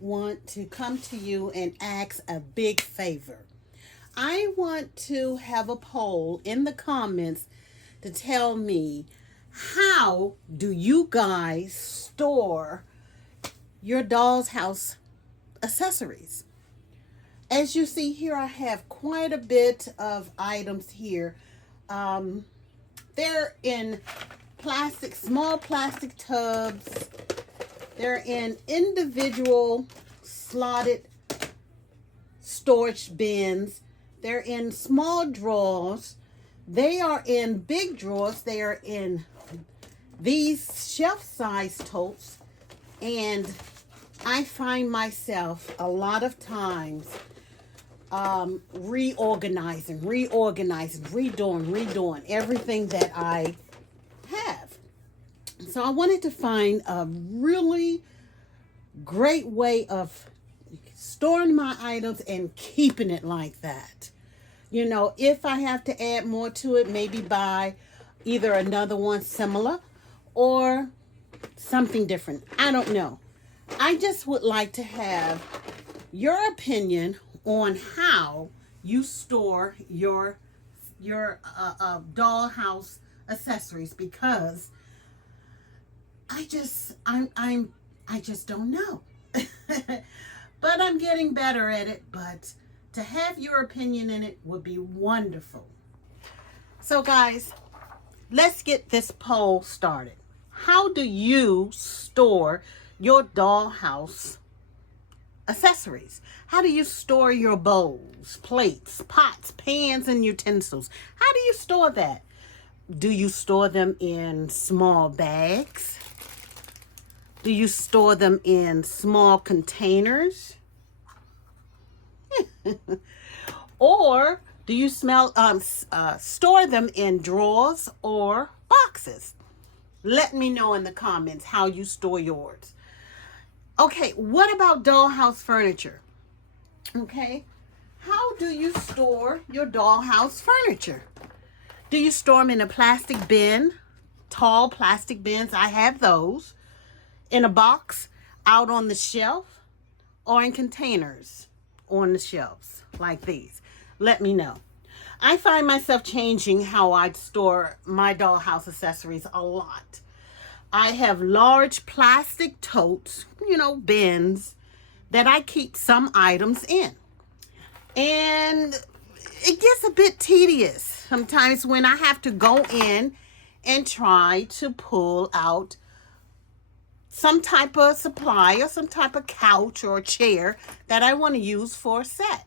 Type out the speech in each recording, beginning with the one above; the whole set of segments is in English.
want to come to you and ask a big favor. I want to have a poll in the comments to tell me, how do you guys store your doll's house accessories? As you see here, I have quite a bit of items here. They're in plastic, small plastic tubs. They're in individual slotted storage bins. They're in small drawers. They are in big drawers. They are in these shelf-sized totes. And I find myself a lot of times reorganizing, redoing everything that I have. So I wanted to find a really great way of storing my items and keeping it like that. You know, if I have to add more to it, maybe buy either another one similar or something different. I don't know. I just would like to have your opinion on how you store your dollhouse accessories, because I just don't know. But I'm getting better at it. But to have your opinion in it would be wonderful. So guys, let's get this poll started. How do you store your dollhouse accessories? How do you store your bowls, plates, pots, pans, and utensils? How do you store that? Do you store them in small bags? Do you store them in small containers? Or do you store them in drawers or boxes? Let me know in the comments how you store yours. Okay, what about dollhouse furniture? Okay, how do you store your dollhouse furniture? Do you store them in a plastic bin? Tall plastic bins, I have those. In a box, out on the shelf, or in containers on the shelves like these? Let me know. I find myself changing how I store my dollhouse accessories a lot. I have large plastic totes, bins, that I keep some items in. And it gets a bit tedious sometimes when I have to go in and try to pull out some type of supply or some type of couch or chair that I want to use for a set.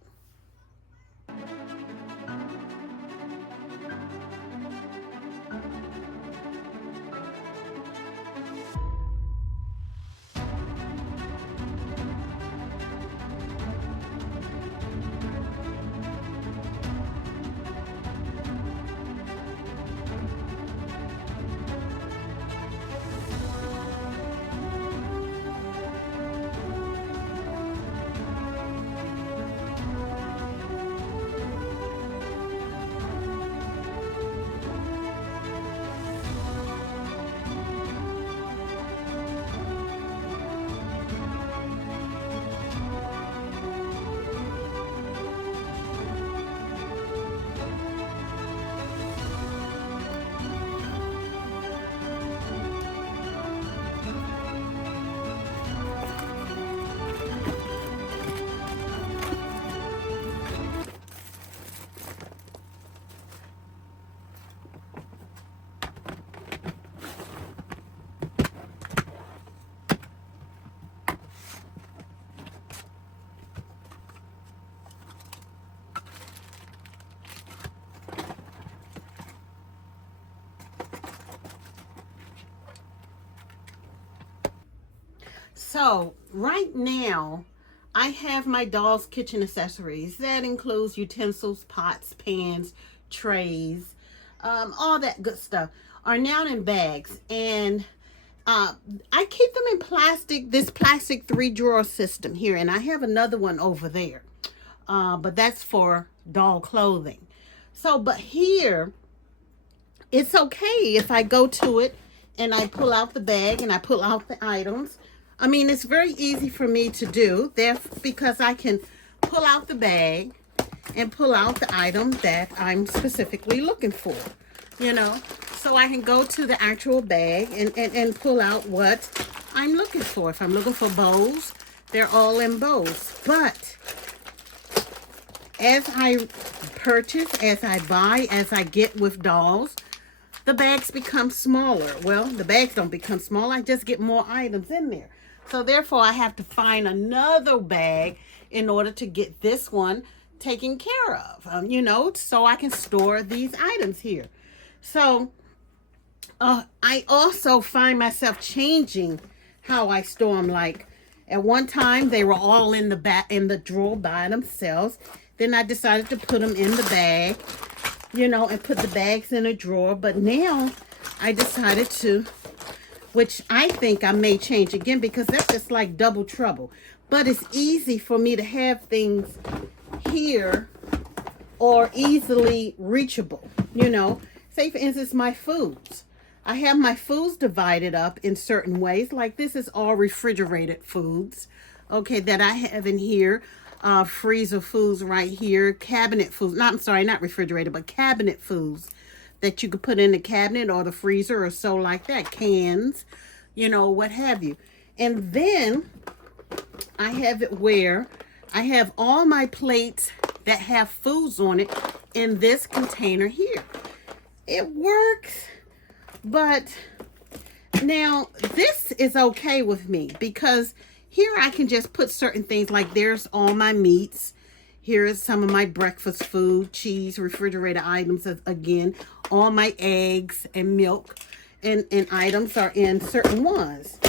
So right now, I have my doll's kitchen accessories. That includes utensils, pots, pans, trays, all that good stuff are now in bags. And I keep them in plastic, this plastic 3-drawer system here. And I have another one over there. But that's for doll clothing. So, but here, it's okay if I go to it and I pull out the bag and I pull out the items. I mean, it's very easy for me to do there because I can pull out the bag and pull out the item that I'm specifically looking for, you know. So I can go to the actual bag and pull out what I'm looking for. If I'm looking for bows, they're all in bows. But as I purchase, as I buy, as I get with dolls, the bags become smaller. Well, the bags don't become small. I just get more items in there. So therefore, I have to find another bag in order to get this one taken care of, you know, so I can store these items here. So I also find myself changing how I store them. Like at one time, they were all in the drawer by themselves. Then I decided to put them in the bag, you know, and put the bags in a drawer. But now I decided to, which I think I may change again because that's just like double trouble. But it's easy for me to have things here or easily reachable, you know. Say for instance, my foods. I have my foods divided up in certain ways. Like this is all refrigerated foods, okay, that I have in here. Freezer foods right here, cabinet foods, I'm sorry, not refrigerated, but cabinet foods that you could put in the cabinet or the freezer or so like that, cans, you know, what have you. And then I have it where I have all my plates that have foods on it in this container here. It works, but now this is okay with me because here I can just put certain things, like there's all my meats. Here is some of my breakfast food, cheese, refrigerated items again. All my eggs and milk and items are in certain ones.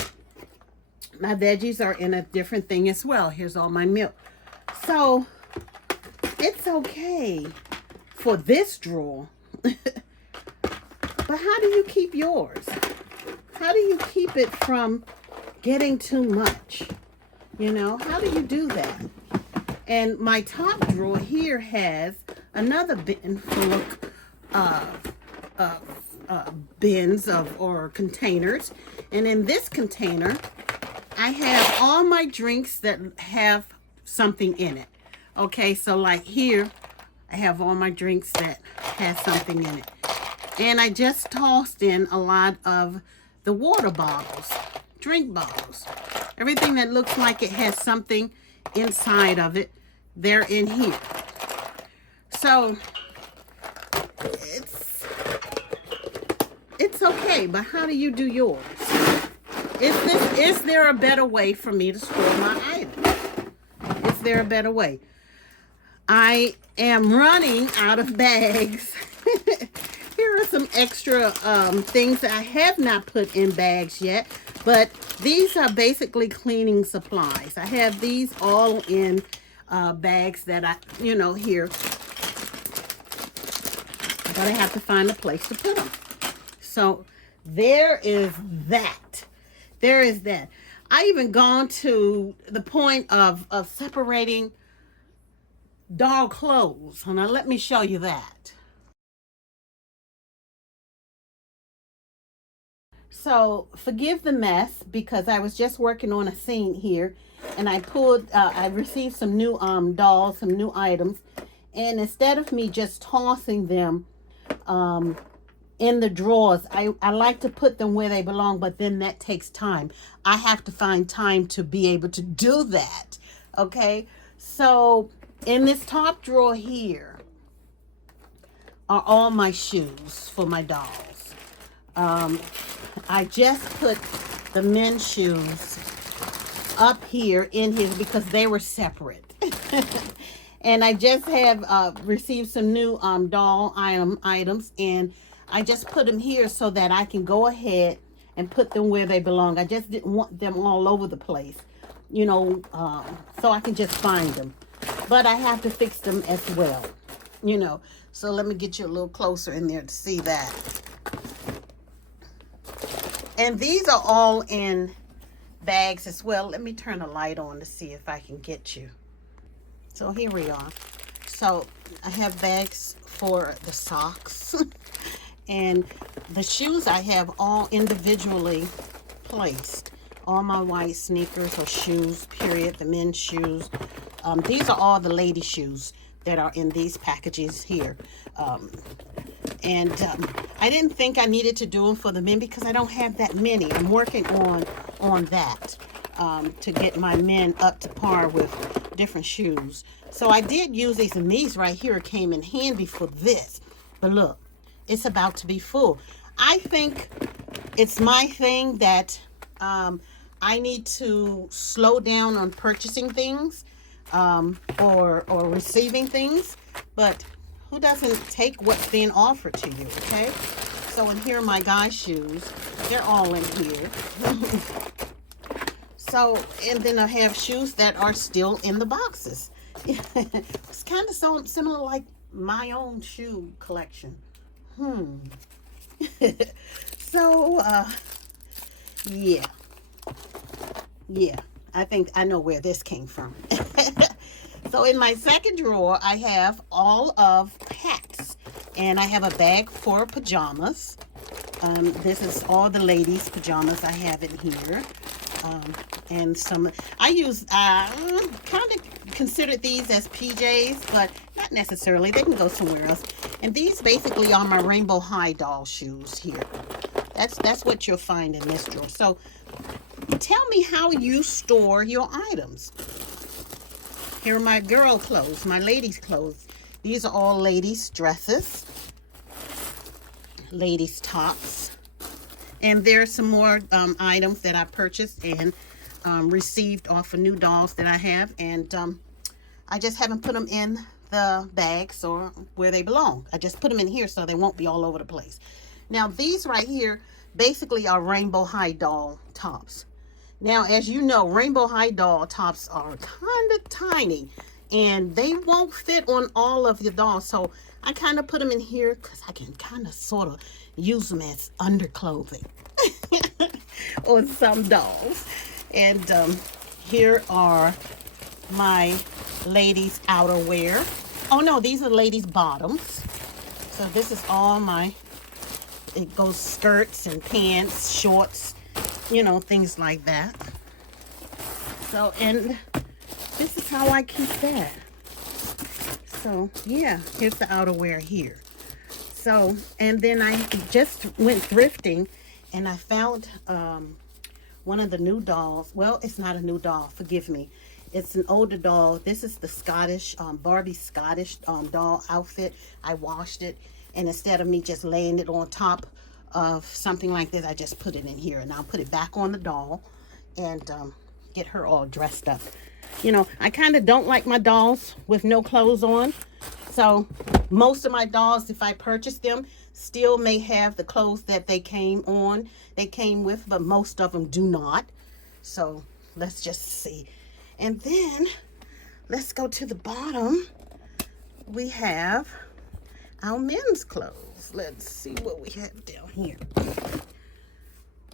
My veggies are in a different thing as well. Here's all my milk. So it's okay for this drawer. But how do you keep yours? How do you keep it from getting too much? You know, how do you do that? And my top drawer here has another bin full of bins or containers. And in this container, I have all my drinks that have something in it. Okay, so like here, I have all my drinks that has something in it. And I just tossed in a lot of the water bottles, drink bottles. Everything that looks like it has something inside of it, they're in here. So it's okay, but how do you do yours? Is there a better way for me to store my items? Is there a better way? I am running out of bags. Here are some extra things that I have not put in bags yet, but these are basically cleaning supplies. I have these all in bags that I, you know, here. But I have to find a place to put them. So there is that. There is that. I even gone to the point of separating doll clothes. Now let me show you that. So forgive the mess because I was just working on a scene here, and I received some new dolls, some new items, and instead of me just tossing them in the drawers, I like to put them where they belong, but then that takes time. I have to find time to be able to do that. Okay, so in this top drawer here are all my shoes for my dolls. I just put the men's shoes up here in here because they were separate. And I just have received some new doll items, and I just put them here so that I can go ahead and put them where they belong. I just didn't want them all over the place, you know, so I can just find them. But I have to fix them as well, you know. So let me get you a little closer in there to see that. And these are all in bags as well. Let me turn the light on to see if I can get you. So here we are. So I have bags for the socks and the shoes I have all individually placed. all my white sneakers or shoes, period, the men's shoes. These are all the lady shoes that are in these packages here. And I didn't think I needed to do them for the men because I don't have that many. I'm working on that to get my men up to par with different shoes. So I did use these, and these right here came in handy for this. But look, it's about to be full. I think it's my thing that I need to slow down on purchasing things or receiving things, but who doesn't take what's being offered to you, okay? So in here, my guys' shoes, they're all in here. So, and then I have shoes that are still in the boxes. It's kind of so similar like my own shoe collection. So, yeah. I think I know where this came from. So in my second drawer, I have all of hats. And I have a bag for pajamas. This is all the ladies' pajamas I have in here. And some, I use, kind of consider these as PJs, but not necessarily. They can go somewhere else. And these basically are my rainbow high doll shoes here. That's what you'll find in this drawer. So tell me how you store your items. Here are my girl clothes, my ladies' clothes. These are all ladies' dresses, ladies' tops. And there's some more items that I purchased and received off of new dolls that I have. And I just haven't put them in the bags or where they belong. I just put them in here so they won't be all over the place. Now, these right here basically are rainbow high doll tops. Now, as you know, rainbow high doll tops are kind of tiny and they won't fit on all of the dolls. So I kind of put them in here because I can kind of sort of use them as underclothing on some dolls. And here are my ladies' outerwear. Oh no, these are ladies' bottoms. So this is all my, it goes skirts and pants, shorts, you know, things like that. So, and this is how I keep that. So, yeah, here's the outerwear here. So, and then I just went thrifting and I found one of the new dolls. Well, it's not a new doll, forgive me. It's an older doll. This is the Scottish, Barbie Scottish doll outfit. I washed it, and instead of me just laying it on top of something like this, I just put it in here, and I'll put it back on the doll and get her all dressed up. You know, I kind of don't like my dolls with no clothes on. So most of my dolls, if I purchase them, still may have the clothes that they came with, but most of them do not. So let's just see. And then let's go to the bottom. We have our men's clothes. Let's see what we have down here.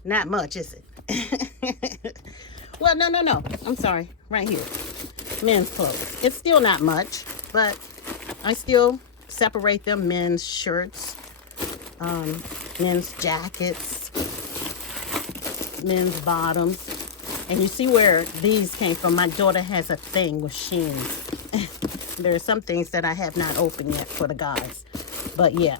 Not much, is it? Well, no. I'm sorry. Right here. Men's clothes. It's still not much, but I still separate them. Men's shirts, men's jackets, men's bottoms. And you see where these came from. My daughter has a thing with Sheins. There are some things that I have not opened yet for the guys. But yeah.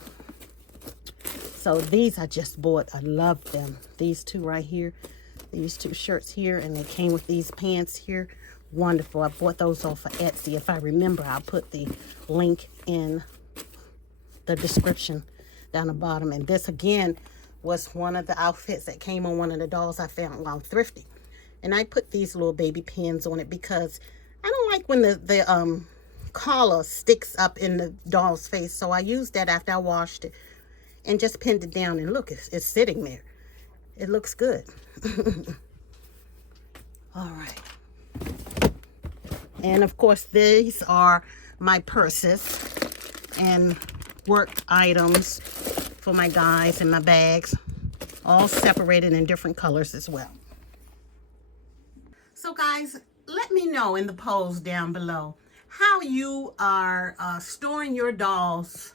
So these I just bought. I love them. These two right here. These two shirts here. And they came with these pants here. Wonderful. I bought those off of Etsy. If I remember, I'll put the link in the description down the bottom. And this again was one of the outfits that came on one of the dolls I found while thrifting. And I put these little baby pins on it because I don't like when the collar sticks up in the doll's face. So I used that after I washed it and just pinned it down. And look, it's sitting there. It looks good. All right. And of course, these are my purses and work items for my guys and my bags, all separated in different colors as well. So guys, let me know in the polls down below how you are storing your doll's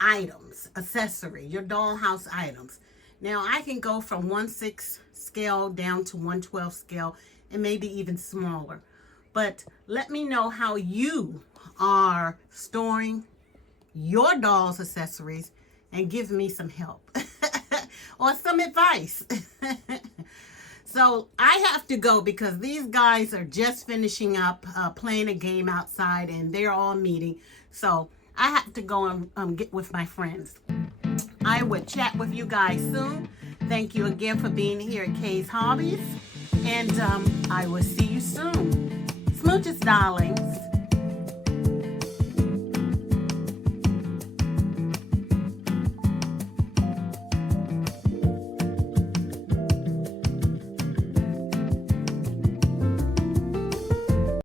items, your dollhouse items. Now I can go from 1/6 scale down to 1/12 scale and maybe even smaller. But let me know how you are storing your doll's accessories and give me some help or some advice. So I have to go because these guys are just finishing up playing a game outside and they're all meeting. So I have to go and get with my friends. I will chat with you guys soon. Thank you again for being here at Kay's Hobbies. And I will see you soon. Smooches, darlings.